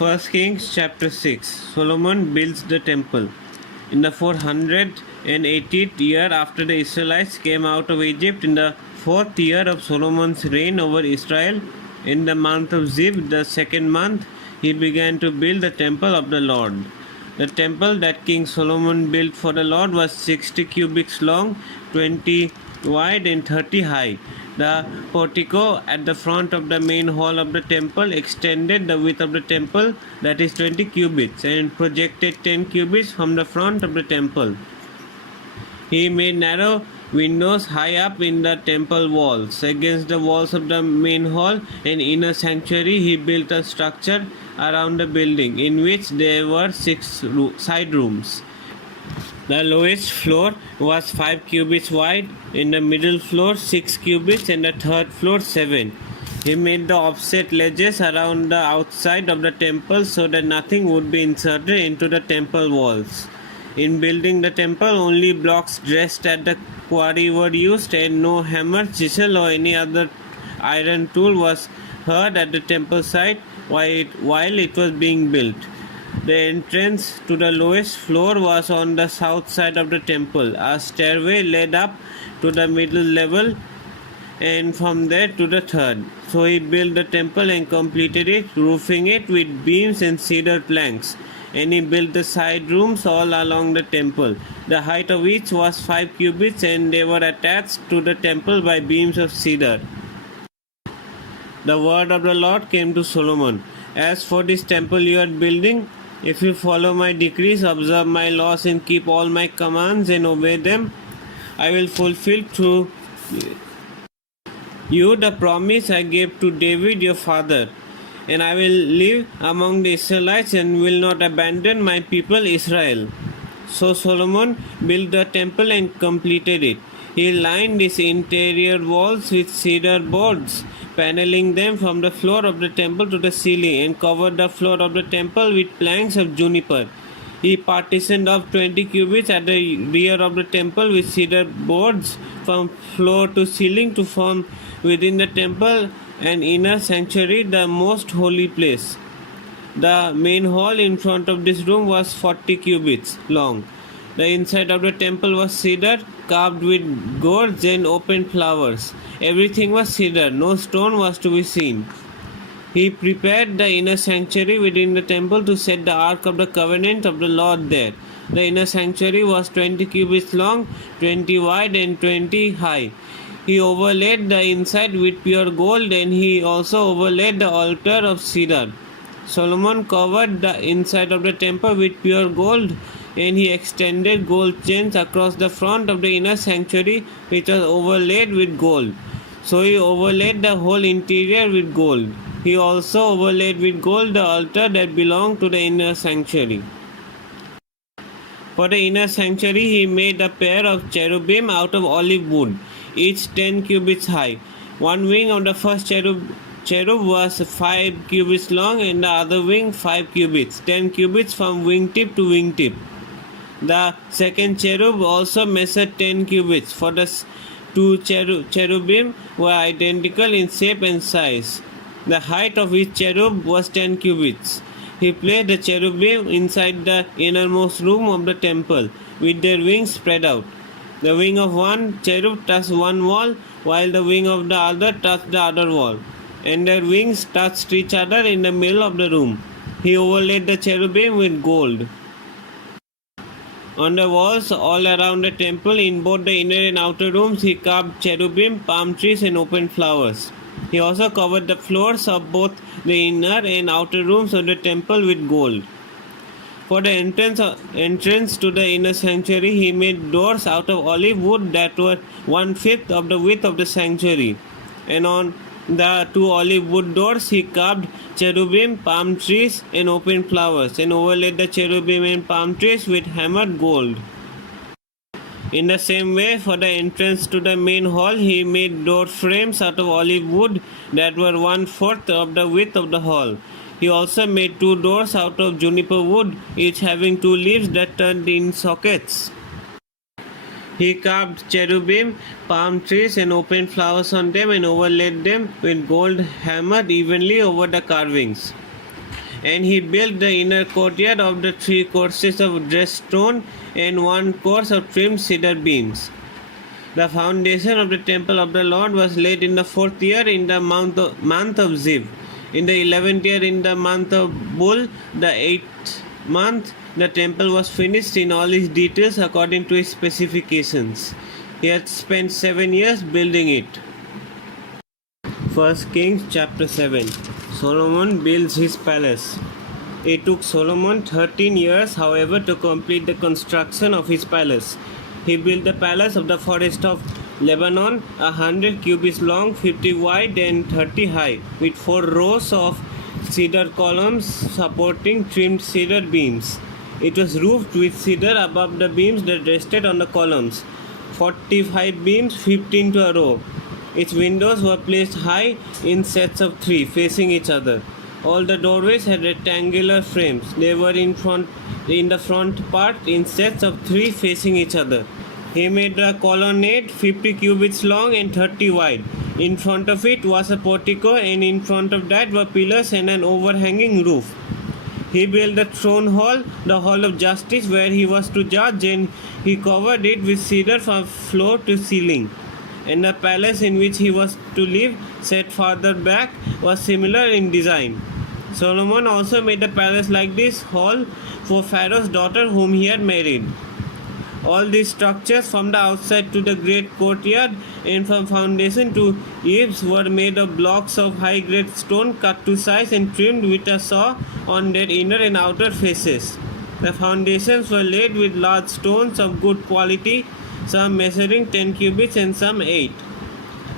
1 Kings chapter 6. Solomon builds the temple. In the 480th year after the Israelites came out of Egypt, in the 4th year of Solomon's reign over Israel, in the month of Ziv, the 2nd month, he began to build the temple of the Lord. The temple that King Solomon built for the Lord was 60 cubits long, 20 wide and 30 high. The portico at the front of the main hall of the temple extended the width of the temple, that is 20 cubits, and projected 10 cubits from the front of the temple. He made narrow windows high up in the temple walls. Against the walls of the main hall and inner sanctuary, he built a structure around the building, in which there were 6 side rooms. The lowest floor was 5 cubits wide, in the middle floor 6 cubits, and the third floor 7. He made the offset ledges around the outside of the temple so that nothing would be inserted into the temple walls. In building the temple, only blocks dressed at the quarry were used, and no hammer, chisel, or any other iron tool was heard at the temple site while it was being built. The entrance to the lowest floor was on the south side of the temple. A stairway led up to the middle level, and from there to the third. So he built the temple and completed it, roofing it with beams and cedar planks. And he built the side rooms all along the temple. The height of each was 5 cubits, and they were attached to the temple by beams of cedar. The word of the Lord came to Solomon. As for this temple you are building, if you follow my decrees, observe my laws, and keep all my commands and obey them, I will fulfill through you the promise I gave to David your father. And I will live among the Israelites and will not abandon my people Israel. So Solomon built the temple and completed it. He lined its interior walls with cedar boards, paneling them from the floor of the temple to the ceiling, and covered the floor of the temple with planks of juniper. He partitioned off 20 cubits at the rear of the temple with cedar boards from floor to ceiling to form within the temple an inner sanctuary, the most holy place. The main hall in front of this room was 40 cubits long. The inside of the temple was cedar, carved with gourds and open flowers. Everything was cedar, no stone was to be seen. He prepared the inner sanctuary within the temple to set the ark of the covenant of the Lord there. The inner sanctuary was 20 cubits long, 20 wide and 20 high. He overlaid the inside with pure gold, and he also overlaid the altar of cedar. Solomon covered the inside of the temple with pure gold, and he extended gold chains across the front of the inner sanctuary, which was overlaid with gold. So he overlaid the whole interior with gold. He also overlaid with gold the altar that belonged to the inner sanctuary. For the inner sanctuary he made a pair of cherubim out of olive wood, each 10 cubits high. One wing of the first cherub was 5 cubits long, and the other wing 5 cubits, 10 cubits from wingtip to wingtip. The second cherub also measured 10 cubits, for the 2 cherubim were identical in shape and size. The height of each cherub was 10 cubits. He placed the cherubim inside the innermost room of the temple, with their wings spread out. The wing of one cherub touched one wall, while the wing of the other touched the other wall, and their wings touched each other in the middle of the room. He overlaid the cherubim with gold. On the walls all around the temple, in both the inner and outer rooms, he carved cherubim, palm trees, and open flowers. He also covered the floors of both the inner and outer rooms of the temple with gold. For the entrance to the inner sanctuary, he made doors out of olive wood that were 1/5 of the width of the sanctuary. And on the 2 olive wood doors, he carved cherubim, palm trees, and open flowers, and overlaid the cherubim and palm trees with hammered gold. In the same way, for the entrance to the main hall, he made door frames out of olive wood that were 1/4 of the width of the hall. He also made 2 doors out of juniper wood, each having 2 leaves that turned in sockets. He carved cherubim, palm trees, and open flowers on them, and overlaid them with gold hammered evenly over the carvings. And he built the inner courtyard of the 3 courses of dressed stone and 1 course of trimmed cedar beams. The foundation of the temple of the Lord was laid in the 4th year in the month of Ziv. In the 11th year in the month of Bul, the 8th month, the temple was finished in all its details according to its specifications. He had spent 7 years building it. 1 Kings chapter 7. Solomon builds his palace. It took Solomon 13 years, however, to complete the construction of his palace. He built the palace of the forest of Lebanon, 100 cubits long, 50 wide, and 30 high, with 4 rows of cedar columns supporting trimmed cedar beams. It was roofed with cedar above the beams that rested on the columns. 45 beams, 15 to a row. Its windows were placed high in sets of 3, facing each other. All the doorways had rectangular frames. They were in the front part in sets of 3 facing each other. He made a colonnade 50 cubits long and 30 wide. In front of it was a portico, and in front of that were pillars and an overhanging roof. He built the throne hall, the hall of justice, where he was to judge, and he covered it with cedar from floor to ceiling. And the palace in which he was to live, set farther back, was similar in design. Solomon also made a palace like this hall for Pharaoh's daughter whom he had married. All these structures from the outside to the great courtyard and from foundation to eaves were made of blocks of high-grade stone cut to size and trimmed with a saw on their inner and outer faces. The foundations were laid with large stones of good quality, some measuring 10 cubits and some 8.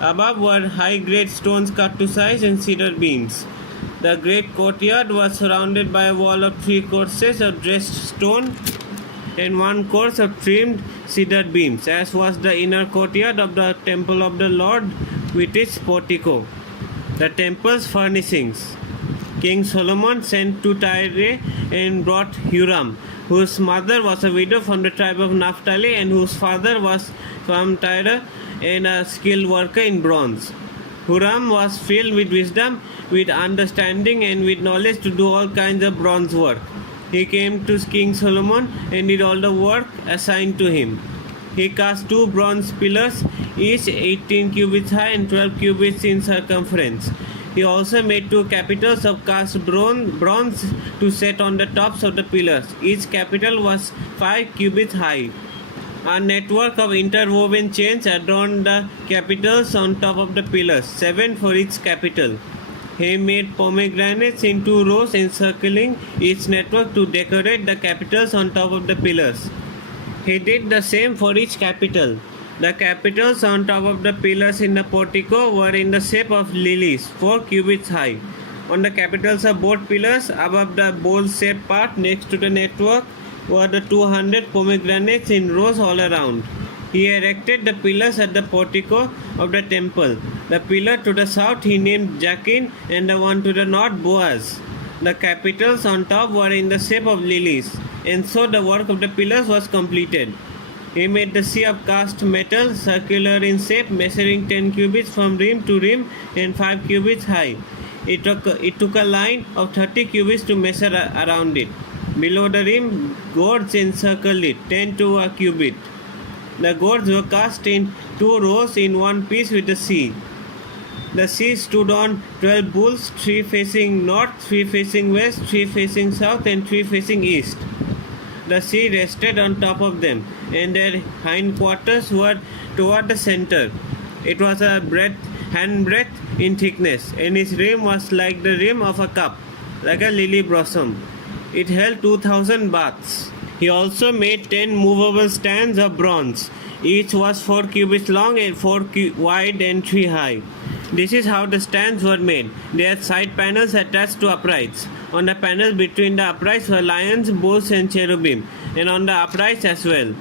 Above were high-grade stones cut to size and cedar beams. The great courtyard was surrounded by a wall of 3 courses of dressed stone and 1 course of trimmed cedar beams, as was the inner courtyard of the temple of the Lord with its portico. The temple's furnishings. King Solomon sent to Tyre and brought Huram, whose mother was a widow from the tribe of Naphtali and whose father was from Tyre and a skilled worker in bronze. Huram was filled with wisdom, with understanding, and with knowledge to do all kinds of bronze work. He came to King Solomon and did all the work assigned to him. He cast 2 bronze pillars, each 18 cubits high and 12 cubits in circumference. He also made 2 capitals of cast bronze to set on the tops of the pillars. Each capital was 5 cubits high. A network of interwoven chains adorned the capitals on top of the pillars, 7 for each capital. He made pomegranates in 2 rows encircling each network to decorate the capitals on top of the pillars. He did the same for each capital. The capitals on top of the pillars in the portico were in the shape of lilies, 4 cubits high. On the capitals of both pillars, above the bowl-shaped part next to the network, were the 200 pomegranates in rows all around. He erected the pillars at the portico of the temple. The pillar to the south he named Jachin, and the one to the north Boaz. The capitals on top were in the shape of lilies, and so the work of the pillars was completed. He made the sea of cast metal, circular in shape, measuring 10 cubits from rim to rim and 5 cubits high. It took a line of 30 cubits to measure around it. Below the rim, gourds encircled it, 10 to a cubit. The gourds were cast in 2 rows in one piece with the sea. The sea stood on 12 bulls, 3 facing north, 3 facing west, 3 facing south, and 3 facing east. The sea rested on top of them, and their hindquarters were toward the center. It was a handbreadth in thickness, and its rim was like the rim of a cup, like a lily blossom. It held 2,000 baths. He also made 10 movable stands of bronze. Each was 4 cubits long and 4 wide and 3 high. This is how the stands were made. They had side panels attached to uprights. On the panels between the uprights were lions, bulls, and cherubim, and on the uprights as well.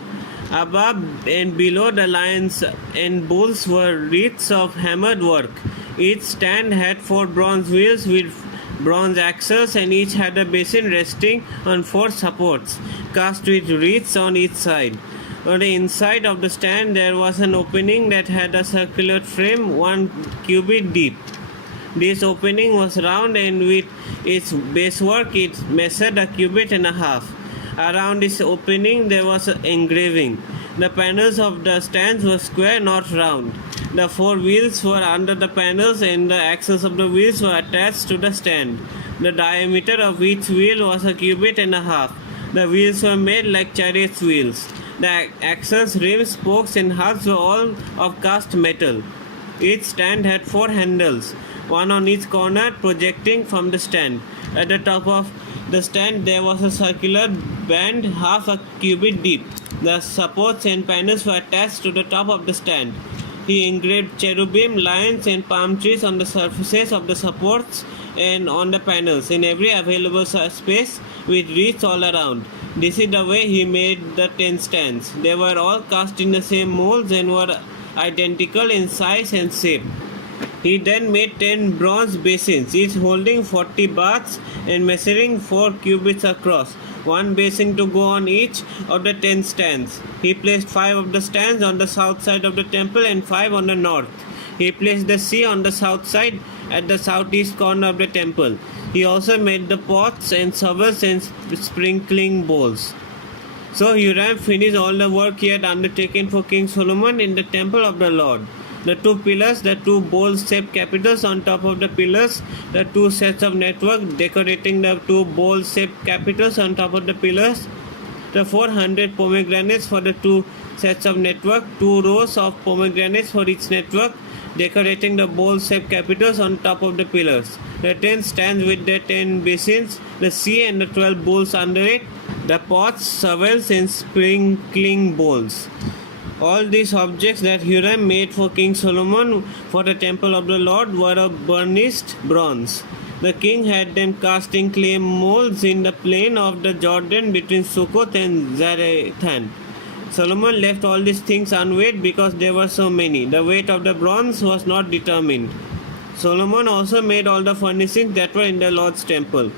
Above and below the lions and bulls were wreaths of hammered work. Each stand had 4 bronze wheels with bronze axles, and each had a basin resting on 4 supports, cast with wreaths on each side. On the inside of the stand there was an opening that had a circular frame 1 cubit deep. This opening was round, and with its basework it measured a cubit and a half. Around this opening there was an engraving. The panels of the stands were square, not round. The four wheels were under the panels, and the axles of the wheels were attached to the stand. The diameter of each wheel was a cubit and a half. The wheels were made like chariot wheels. The axles, rims, spokes, and hubs were all of cast metal. Each stand had four handles, one on each corner projecting from the stand. At the top of the stand there was a circular band half a cubit deep. The supports and panels were attached to the top of the stand. He engraved cherubim, lions, and palm trees on the surfaces of the supports and on the panels in every available space with reeds all around. This is the way he made the 10 stands. They were all cast in the same molds and were identical in size and shape. He then made 10 bronze basins, each holding 40 baths and measuring 4 cubits across, one basin to go on each of the 10 stands. He placed 5 of the stands on the south side of the temple and 5 on the north. He placed the sea on the south side at the southeast corner of the temple. He also made the pots and shovels and sprinkling bowls. So Hiram finished all the work he had undertaken for King Solomon in the temple of the Lord. The 2 pillars, the 2 bowl-shaped capitals on top of the pillars, the 2 sets of network decorating the 2 bowl-shaped capitals on top of the pillars, the 400 pomegranates for the 2 sets of network, 2 rows of pomegranates for each network, decorating the bowl-shaped capitals on top of the pillars, the 10 stands with their 10 basins, the sea and the 12 bowls under it, the pots, shovels, and sprinkling bowls. All these objects that Hiram made for King Solomon for the temple of the Lord were of burnished bronze. The king had them cast in clay molds in the plain of the Jordan between Succoth and Zarethan. Solomon left all these things unweighed because there were so many. The weight of the bronze was not determined. Solomon also made all the furnishings that were in the Lord's temple.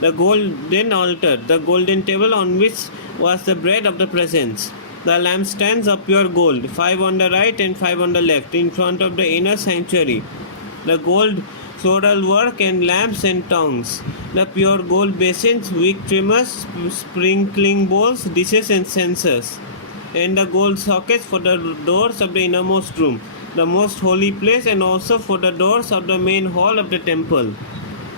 The golden altar, the golden table on which was the bread of the presence, the lampstands of pure gold, 5 on the right and 5 on the left, in front of the inner sanctuary, the gold floral work and lamps and tongs, the pure gold basins, wick trimmers, sprinkling bowls, dishes and censers, and the gold sockets for the doors of the innermost room, the most holy place, and also for the doors of the main hall of the temple.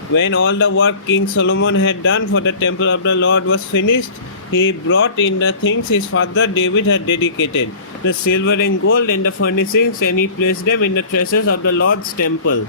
When all the work King Solomon had done for the temple of the Lord was finished, he brought in the things his father David had dedicated, the silver and gold and the furnishings, and he placed them in the treasures of the Lord's temple.